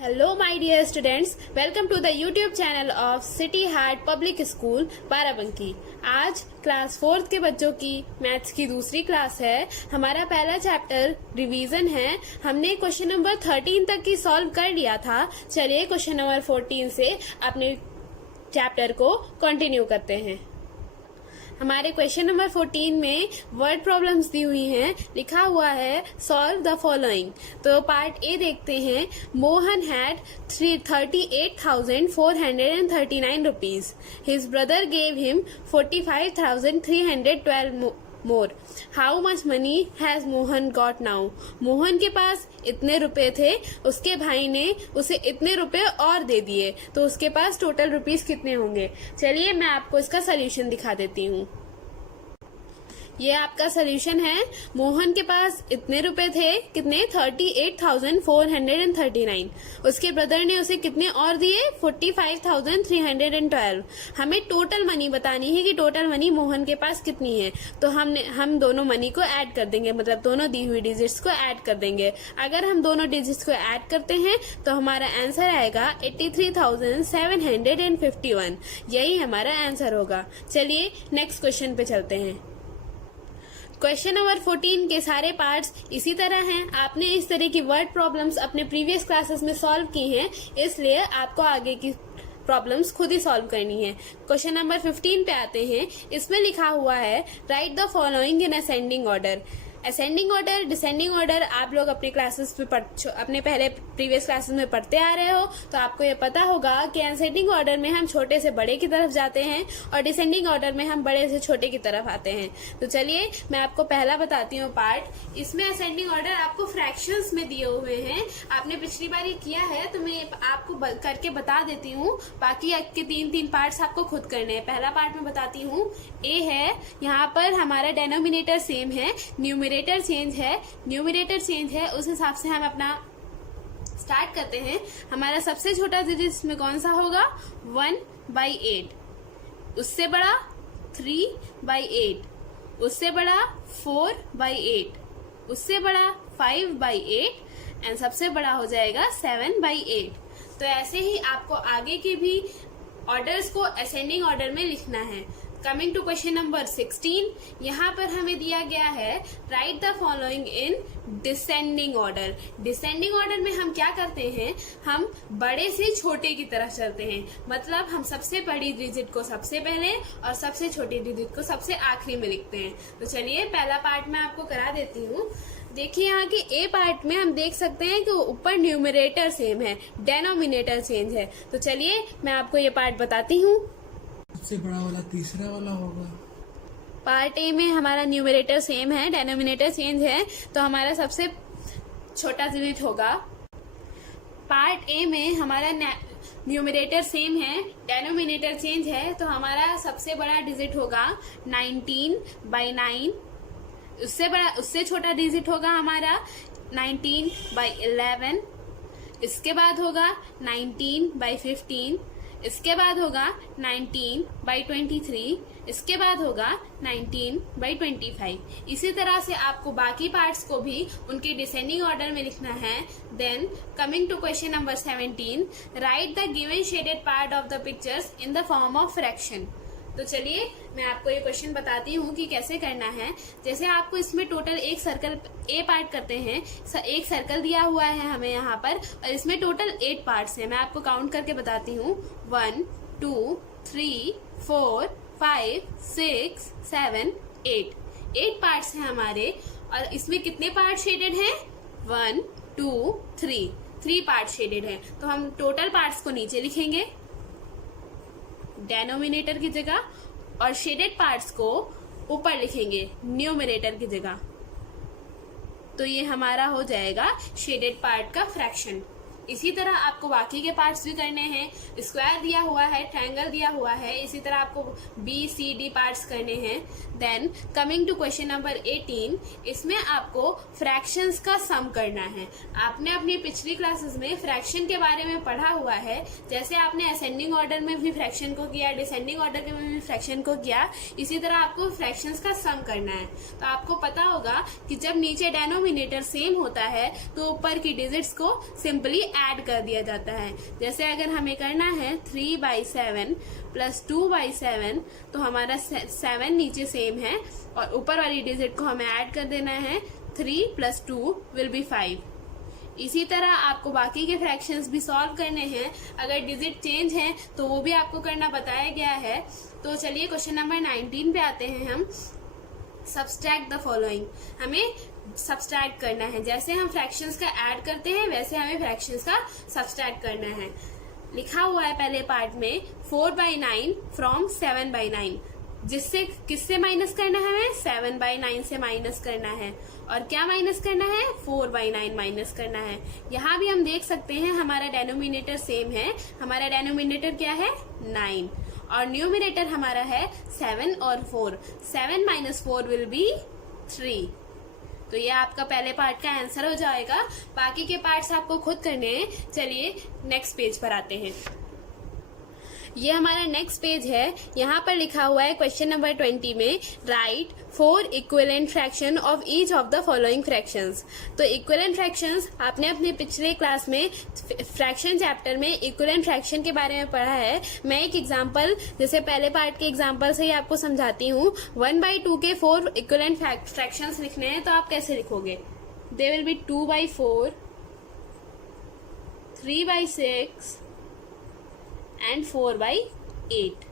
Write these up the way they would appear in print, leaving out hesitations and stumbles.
Hello my dear students, welcome to the YouTube channel of City Heart Public School Barabanki. आज class 4th के बच्चों की maths की दूसरी क्लास है। हमारा पहला चैप्टर रिवीजन है। हमने क्वेश्चन नंबर 13 तक की सॉल्व कर लिया था। चलिए क्वेश्चन नंबर 14 से अपने चैप्टर को कंटिन्यू करते हैं। हमारे क्वेश्चन नंबर 14 में वर्ड प्रॉब्लम्स दी हुई हैं। लिखा हुआ है सॉल्व द फॉलोइंग। तो पार्ट ए देखते हैं। Mohan had 38,439 rupees. His brother gave him 45,312 more. How much money has Mohan got now. Mohan के पास इतने रुपए थे, उसके भाई ने उसे इतने रुपए और दे दिए, तो उसके पास टोटल रुपीस कितने होंगे। चलिए मैं आपको इसका सोल्यूशन दिखा देती हूँ। ये आपका सोल्यूशन है। मोहन के पास इतने रुपए थे, कितने 38,439। उसके ब्रदर ने उसे कितने और दिए 45,312। हमें टोटल मनी बतानी है कि टोटल मनी मोहन के पास कितनी है। तो हम दोनों मनी को ऐड कर देंगे, मतलब दोनों दी हुई डिजिट्स को ऐड कर देंगे। अगर हम दोनों डिजिट्स को ऐड करते हैं तो हमारा आंसर आएगा 83,751। यही हमारा आंसर होगा। चलिए नेक्स्ट क्वेश्चन पे चलते हैं। क्वेश्चन नंबर 14 के सारे पार्ट्स इसी तरह हैं। आपने इस तरह की वर्ड प्रॉब्लम्स अपने प्रीवियस क्लासेस में सॉल्व की हैं, इसलिए आपको आगे की प्रॉब्लम्स खुद ही सॉल्व करनी है। क्वेश्चन नंबर 15 पे आते हैं। इसमें लिखा हुआ है right the following in ascending order. Ascending order, descending order आप लोग अपने क्लासेस में अपने पहले प्रीवियस क्लासेस में पढ़ते आ रहे हो, तो आपको ये पता होगा कि असेंडिंग ऑर्डर में हम छोटे से बड़े की तरफ जाते हैं और डिसेंडिंग ऑर्डर में हम बड़े से छोटे की तरफ आते हैं। तो चलिए मैं आपको पहला बताती हूँ पार्ट। इसमें असेंडिंग ऑर्डर आपको फ्रैक्शंस में दिए हुए हैं। आपने पिछली बार ये किया है तो मैं आपको करके बता देती हूँ। बाकी के 3 पार्ट्स आपको खुद करने हैं। पहला पार्ट में बताती हूँ। ए है, यहाँ पर हमारा डेनोमिनेटर सेम है, न्यूमरेटर चेंज है, उस हिसाब से हम अपना स्टार्ट करते हैं। हमारा सबसे छोटा डिजिट इसमें कौन सा होगा 1/8, उससे बड़ा 3/8, उससे बड़ा 4/8, उससे बड़ा 5/8 एंड सबसे बड़ा हो जाएगा 7/8। तो ऐसे ही आपको आगे के भी ऑर्डर्स को असेंडिंग ऑर्डर में लिखना है। कमिंग टू क्वेश्चन नंबर 16, यहाँ पर हमें दिया गया है right the following in descending order. Descending order में हम क्या करते हैं, हम बड़े से छोटे की तरफ चलते हैं। मतलब हम सबसे बड़ी डिजिट को सबसे पहले और सबसे छोटी डिजिट को सबसे आखिरी में लिखते हैं। तो चलिए पहला पार्ट मैं आपको करा देती हूँ। देखिए यहाँ के ए पार्ट में हम देख सकते हैं कि ऊपर न्यूमरेटर सेम है, डेनोमिनेटर चेंज है। तो चलिए मैं आपको ये पार्ट बताती हूँ। सबसे बड़ा वाला तीसरा वाला होगा। पार्ट ए में हमारा न्यूमरेटर सेम है, डेनोमिनेटर चेंज है, तो हमारा सबसे छोटा डिजिट होगा। पार्ट ए में हमारा न्यूमरेटर सेम है, डेनोमिनेटर चेंज है, तो हमारा सबसे बड़ा डिजिट होगा 19/9। उससे छोटा डिजिट होगा हमारा 19/11। इसके बाद होगा 19/15। इसके बाद होगा 19/23। इसके बाद होगा 19/25। इसी तरह से आपको बाकी पार्ट्स को भी उनके डिसेंडिंग ऑर्डर में लिखना है। Then coming to question number 17, write the given shaded part of the pictures in the form of fraction. तो चलिए मैं आपको ये क्वेश्चन बताती हूँ कि कैसे करना है। जैसे आपको इसमें टोटल एक सर्कल ए पार्ट करते हैं, एक सर्कल दिया हुआ है हमें यहाँ पर, और इसमें टोटल 8 पार्ट्स हैं। मैं आपको काउंट करके बताती हूँ 1 2 3 4 5 6 7 8 पार्ट्स हैं हमारे। और इसमें कितने पार्ट शेडेड हैं 1 2 3 पार्ट शेडेड हैं। तो हम टोटल पार्ट्स को नीचे लिखेंगे डेनोमिनेटर की जगह, और शेडेड पार्ट्स को ऊपर लिखेंगे न्यूमरेटर की जगह। तो ये हमारा हो जाएगा शेडेड पार्ट का फ्रैक्शन। इसी तरह आपको बाकी के पार्ट्स भी करने हैं। स्क्वायर दिया हुआ है, ट्रायंगल दिया हुआ है, इसी तरह आपको BCD पार्ट्स करने हैं। Then coming to question number 18, इसमें आपको फ्रैक्शंस का सम करना है। आपने अपनी पिछली क्लासेस में फ्रैक्शन के बारे में पढ़ा हुआ है। जैसे आपने असेंडिंग ऑर्डर में भी फ्रैक्शन को किया, डिसेंडिंग ऑर्डर में भी फ्रैक्शन को किया, इसी तरह आपको फ्रैक्शंस का सम करना है। तो आपको पता होगा कि जब नीचे डेनोमिनेटर सेम होता है तो ऊपर की डिजिट्स को सिंपली ऐड कर दिया जाता है। जैसे अगर हमें करना है 3/7 प्लस 2/7, तो हमारा 7 नीचे सेम है और ऊपर वाली डिजिट को हमें ऐड कर देना है। 3 + 2 विल बी 5। इसी तरह आपको बाकी के फ्रैक्शंस भी सॉल्व करने हैं। अगर डिजिट चेंज है तो वो भी आपको करना बताया गया है। तो चलिए क्वेश्चन नंबर 19 पे आते हैं हम। सब्सट्रैक्ट द फॉलोइंग, हमें सब्सट्रैक्ट करना है। जैसे हम फ्रैक्शंस का ऐड करते हैं वैसे हमें फ्रैक्शंस का सब्सट्रैक्ट करना है। लिखा हुआ है पहले पार्ट में 4/9 फ्रॉम 7/9, जिससे किससे माइनस करना है, हमें 7/9 से माइनस करना है। और क्या माइनस करना है, 4/9 माइनस करना है। यहाँ भी हम देख सकते हैं हमारा डेनोमिनेटर सेम है। हमारा डेनोमिनेटर क्या है, 9, और न्यूमिनेटर हमारा है 7 और 4। 7 - 4 विल बी 3। तो ये आपका पहले पार्ट का आंसर हो जाएगा। बाकी के पार्ट्स आपको खुद करने हैं। चलिए नेक्स्ट पेज पर आते हैं। ये हमारा नेक्स्ट पेज है। यहाँ पर लिखा हुआ है क्वेश्चन नंबर 20 में, right 4 equivalent fraction of each of the following fractions. तो इक्विवेलेंट फ्रैक्शंस आपने अपने पिछले क्लास में फ्रैक्शन चैप्टर में इक्विवेलेंट फ्रैक्शन के बारे में पढ़ा है। मैं एक एग्जांपल, जैसे पहले पार्ट के एग्जांपल से ही आपको समझाती हूँ। 1/2 के 4 इक्विवेलेंट फ्रैक्शंस लिखने हैं तो आप कैसे लिखोगे, they will be 2/4, 3/6 and 4/8।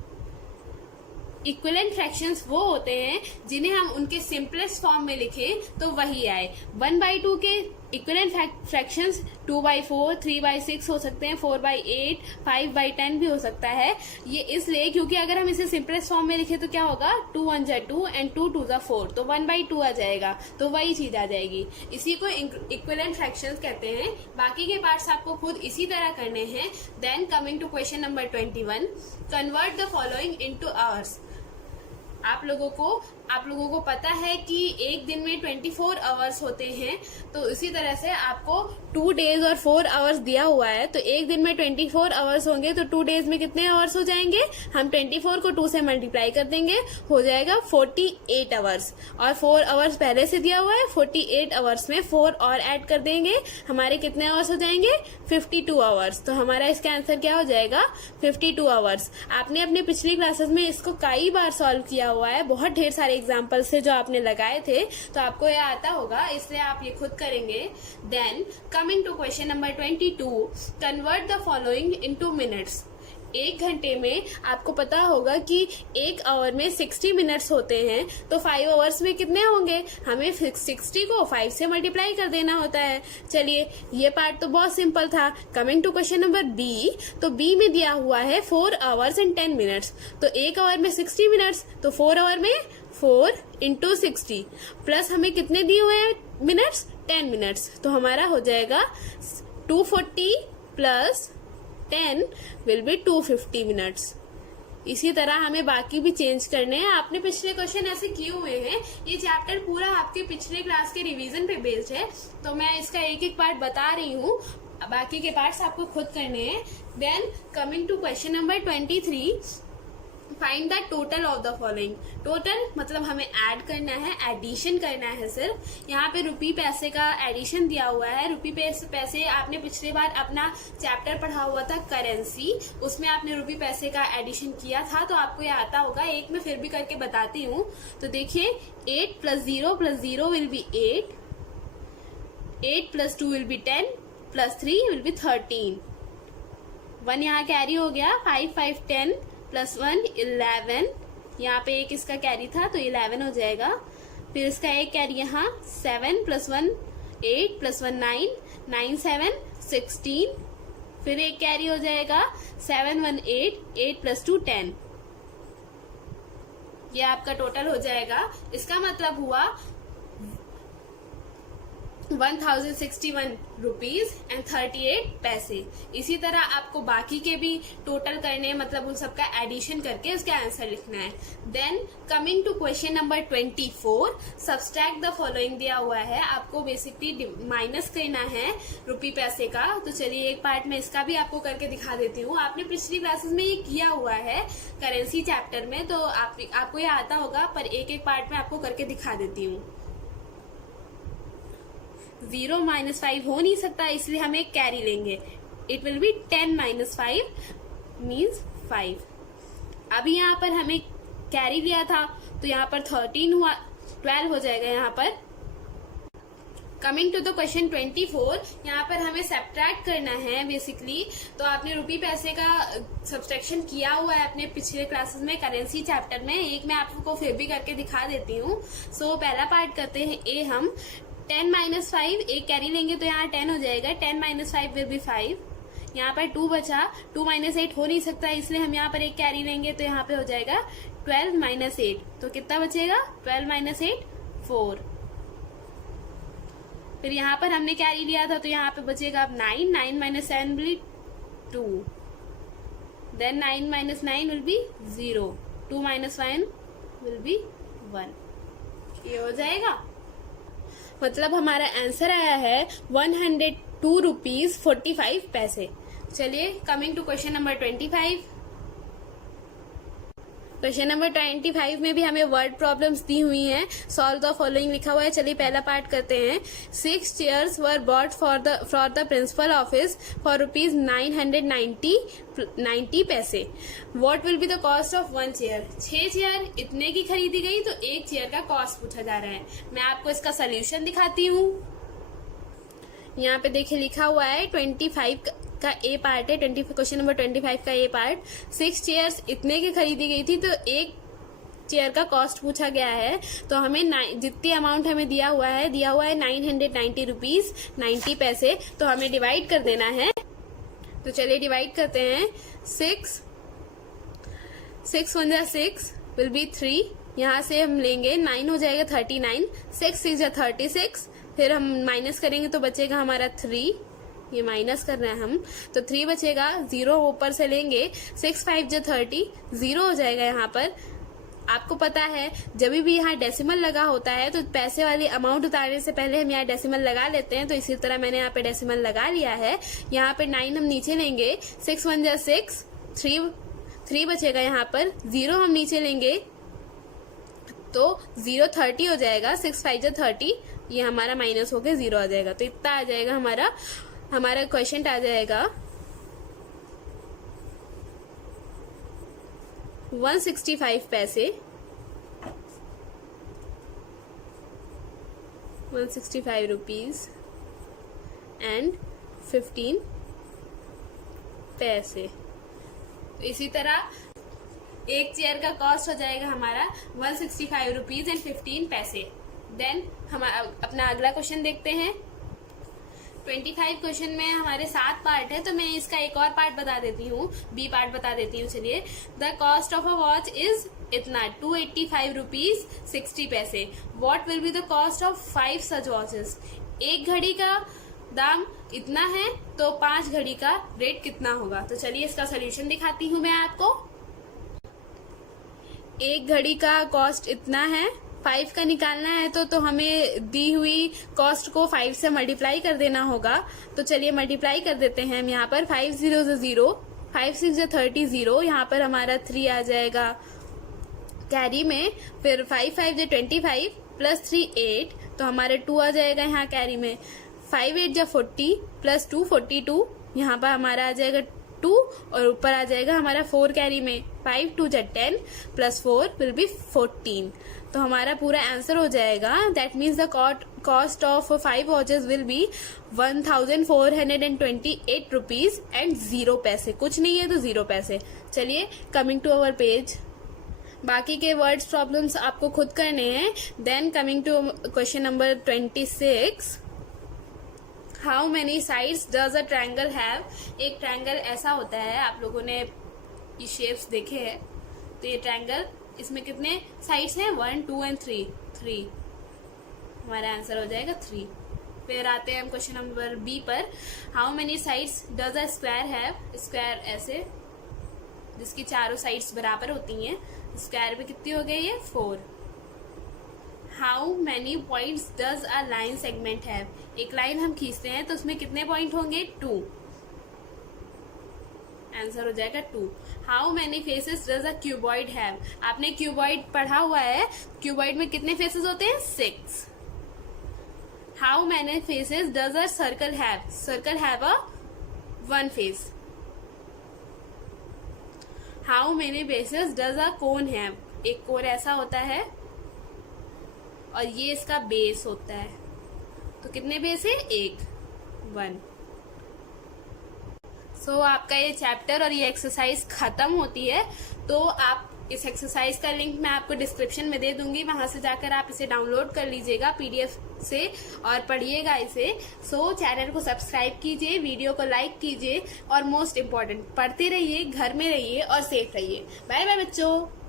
Equivalent fractions वो होते हैं जिन्हें हम उनके सिंपलेस्ट फॉर्म में लिखें तो वही आए। 1/2 के इक्विवेलेंट फ्रैक्शंस 2/4, 3/6 हो सकते हैं, 4/8, 5/10 भी हो सकता है। ये इसलिए क्योंकि अगर हम इसे सिंपलेस्ट फॉर्म में लिखें तो क्या होगा, 2 1 जा 2 एंड 2 2 जा 4, तो 1/2 आ जाएगा। तो वही चीज आ जाएगी। इसी को इक्विवेलेंट फ्रैक्शंस कहते हैं। बाकी के पार्ट्स आपको खुद इसी तरह करने हैं। Then coming to question number 21, convert the following into hours. आप लोगों को पता है कि एक दिन में 24 आवर्स होते हैं, तो इसी तरह से आपको 2 डेज और 4 आवर्स दिया हुआ है। तो एक दिन में 24 आवर्स होंगे तो 2 डेज में कितने आवर्स हो जाएंगे, हम 24 को 2 से मल्टीप्लाई कर देंगे, हो जाएगा 48 आवर्स। और 4 आवर्स पहले से दिया हुआ है, 48 आवर्स में 4 और ऐड कर देंगे, हमारे कितने आवर्स हो जाएंगे, 52 आवर्स। तो हमारा इसका आंसर क्या हो जाएगा, 52 आवर्स। आपने अपने पिछली क्लासेस में इसको कई बार सॉल्व किया हुआ है, बहुत ढेर सारे एग्जाम्पल से जो आपने लगाए थे, तो आपको यह आता होगा, इसलिए आप ये खुद करेंगे। Then coming to question number 22, convert the following into minutes. 1 घंटे में आपको पता होगा कि 1 आवर में 60 मिनट्स होते हैं, तो 5 आवर्स में कितने होंगे, हमें 60 को 5 से मल्टीप्लाई कर देना होता है। चलिए ये पार्ट तो बहुत सिंपल था। Coming to question number B, तो बी में दिया हुआ है 4 आवर्स एंड 10 मिनट्स। तो 1 आवर में 60 मिनट्स, तो 4 आवर में 4 × 60 प्लस हमें कितने दिए हुए हैं मिनट्स, 10 मिनट्स। तो हमारा हो जाएगा 240 प्लस 10 विल बी 250 मिनट्स। इसी तरह हमें बाकी भी चेंज करने हैं। आपने पिछले क्वेश्चन ऐसे किए हुए हैं। ये चैप्टर पूरा आपके पिछले क्लास के रिवीजन पे बेस्ड है, तो मैं इसका एक एक पार्ट बता रही हूँ, बाकी के पार्ट्स आपको खुद करने हैं। Then coming to question number 23, find the total of the following. Total मतलब हमें ऐड करना है, एडिशन करना है सिर्फ। यहाँ पे रुपी पैसे का एडिशन दिया हुआ है। रुपी पैसे आपने पिछले बार अपना चैप्टर पढ़ा हुआ था करेंसी, उसमें आपने रुपी पैसे का एडिशन किया था, तो आपको ये आता होगा। एक मैं फिर भी करके बताती हूँ। तो देखिए 8 + 0 + 0 will be 8, 8 + 2 will be 10 + 3 will be 13। 1 यहाँ कैरी हो गया, 5 5 10 + 1 11। यहाँ पे एक इसका कैरी था तो 11 हो जाएगा। फिर इसका एक कैरी यहाँ 7 + 1 8 + 1 9, 9 7 16। फिर एक कैरी हो जाएगा 7 1 8, 8 + 2 10। ये आपका टोटल हो जाएगा। इसका मतलब हुआ 1061 रुपीज एंड 38 पैसे। इसी तरह आपको बाकी के भी टोटल करने, मतलब उन सबका एडिशन करके उसका आंसर लिखना है। Then coming to question number 24, subtract the following दिया हुआ है। आपको बेसिकली माइनस करना है रुपी पैसे का। तो चलिए एक पार्ट में इसका भी आपको करके दिखा देती हूँ। आपने पिछली क्लासेस में ये किया हुआ है करेंसी चैप्टर में, तो आपको ये आता होगा, पर एक एक पार्ट में आपको करके दिखा देती हूँ। 0 माइनस 5 हो नहीं सकता, इसलिए हम एक कैरी लेंगे. It will be 10 minus 5 means 5. अभी यहाँ पर हमें कैरी लिया था तो यहाँ पर 13 हुआ, 12 हो जाएगा यहाँ पर. कमिंग टू द क्वेश्चन 24, यहाँ पर हमें सब्ट्रैक्ट करना है बेसिकली. तो आपने रुपी पैसे का सब्सट्रैक्शन किया हुआ है अपने पिछले क्लासेस में करेंसी चैप्टर में. एक मैं आपको फिर भी करके दिखा देती हूँ. सो पहला पार्ट करते हैं ए हम. 10 माइनस 5 एक कैरी लेंगे तो यहाँ 10 हो जाएगा. 10 माइनस 5 विल बी 5. यहाँ पर 2 बचा. 2 माइनस 8 हो नहीं सकता, इसलिए हम यहाँ पर एक कैरी लेंगे तो यहाँ पे हो जाएगा 12 माइनस 8. तो कितना बचेगा? 12 माइनस 8 4. फिर यहाँ पर हमने कैरी लिया था तो यहाँ पे बचेगा अब 9. 9 माइनस 7 विल बी 2. देन 9 minus 9 will be 0. 2 minus 1 will be 1. ये हो जाएगा. मतलब हमारा आंसर आया है 102 रुपीज 45 पैसे. चलिए coming to question number 25. Question number 25 में भी हमें वर्ड प्रॉब्लम्स दी हुई हैं. सॉल्व द फॉलोइंग लिखा हुआ है. चलिए पहला पार्ट करते हैं. 6 chairs were bought for the principal office for rupees 990 पैसे. What will be the cost of 1 chair. 6 chair इतने की खरीदी गई तो एक चेयर का कॉस्ट पूछा जा रहा है. मैं आपको इसका सोल्यूशन दिखाती हूँ. यहाँ पे देखिए लिखा हुआ है 25 का ए पार्ट है. क्वेश्चन नंबर 25 का ए पार्ट. 6 चेयर्स इतने की खरीदी गई थी तो एक चेयर का कॉस्ट पूछा गया है. तो हमें जितनी अमाउंट हमें दिया हुआ है 990 रुपीज 90 पैसे. तो हमें डिवाइड कर देना है. तो चलिए डिवाइड करते हैं. 6 1 जा 6 विल बी 3. यहाँ से हम लेंगे 9 हो जाएगा 39. 6 6 जा 36. फिर हम माइनस करेंगे तो बचेगा हमारा 3. ये माइनस कर रहे हैं हम तो 3 बचेगा. 0 ऊपर से लेंगे. 6 5 जा 30. 0 हो जाएगा यहाँ पर. आपको पता है जब भी यहाँ डेसिमल लगा होता है तो पैसे वाली अमाउंट उतारने से पहले हम यहाँ डेसिमल लगा लेते हैं. तो इसी तरह मैंने यहाँ पे डेसिमल लगा लिया है. यहाँ पे 9 हम नीचे लेंगे. 6 1 जा 6. 3 बचेगा यहाँ पर. 0 हम नीचे लेंगे तो 0 30 हो जाएगा. 6 5 जा 30. ये हमारा माइनस होके 0 आ जाएगा. तो इतना आ जाएगा हमारा क्वेश्चन आ जाएगा 165 पैसे. 165 रुपीज एंड 15 पैसे. तो इसी तरह एक चेयर का कॉस्ट हो जाएगा हमारा 165 रुपीज एंड 15 पैसे. देन हम अपना अगला क्वेश्चन देखते हैं. 25 क्वेश्चन में हमारे 7 पार्ट है तो मैं इसका एक और पार्ट बता देती हूँ. बी पार्ट बता देती हूँ. चलिए. The cost of a watch is इतना 285 रुपीज 60 पैसे. What will be the cost of 5 such watches. एक घड़ी का दाम इतना है तो 5 घड़ी का रेट कितना होगा. तो चलिए इसका सोल्यूशन दिखाती हूँ मैं आपको. एक घड़ी का कॉस्ट इतना है. 5 का निकालना है तो हमें दी हुई कॉस्ट को 5 से मल्टीप्लाई कर देना होगा. तो चलिए मल्टीप्लाई कर देते हैं हम यहाँ पर. 5 0 0. 5 6 30 0. यहाँ पर हमारा 3 आ जाएगा कैरी में. फिर 5 5 25 प्लस 3 8. तो हमारे 2 आ जाएगा यहाँ कैरी में. 5 8 40 प्लस 2 42. यहाँ पर हमारा आ जाएगा 2 और ऊपर आ जाएगा हमारा 4 कैरी में. 5 2 10 प्लस 4 विल बी 14. तो हमारा पूरा आंसर हो जाएगा. That means the cost of 5 watches will be 1428 rupees and 0 पैसे. कुछ नहीं है तो 0 पैसे. चलिए कमिंग टू अवर पेज. बाकी के वर्ड्स प्रॉब्लम्स आपको खुद करने हैं. Then coming to question number 26. How many sides does a triangle have. एक ट्रायंगल ऐसा होता है, आप लोगों ने ये शेप्स देखे हैं. तो ये ट्रायंगल इसमें कितने साइड्स हैं? 1 2 एंड 3. हमारा आंसर हो जाएगा 3. फिर आते हैं हम क्वेश्चन नंबर बी पर. How many sides does a square have. Square ऐसे जिसकी चारों साइड्स बराबर होती हैं. स्क्वायर में कितनी हो गई है? 4. How many points does a line segment have. एक लाइन हम खींचते हैं तो उसमें कितने पॉइंट होंगे? 2. आंसर हो जाएगा 2. How many faces does a cuboid have. आपने क्यूबॉइड पढ़ा हुआ है. क्यूबॉइड में कितने फेसेस होते हैं? 6. How many faces does a circle have? Circle have a one face. How many bases does a cone have? एक कोन ऐसा होता है और ये इसका बेस होता है. तो कितने बेस है? एक, 1. सो आपका ये चैप्टर और ये एक्सरसाइज खत्म होती है. तो आप इस एक्सरसाइज का लिंक मैं आपको डिस्क्रिप्शन में दे दूंगी, वहां से जाकर आप इसे डाउनलोड कर लीजिएगा पीडीएफ से और पढ़िएगा इसे. सो चैनल को सब्सक्राइब कीजिए, वीडियो को लाइक कीजिए और मोस्ट इम्पोर्टेंट पढ़ते रहिए, घर में रहिए और सेफ रहिए. बाय बाय बच्चों.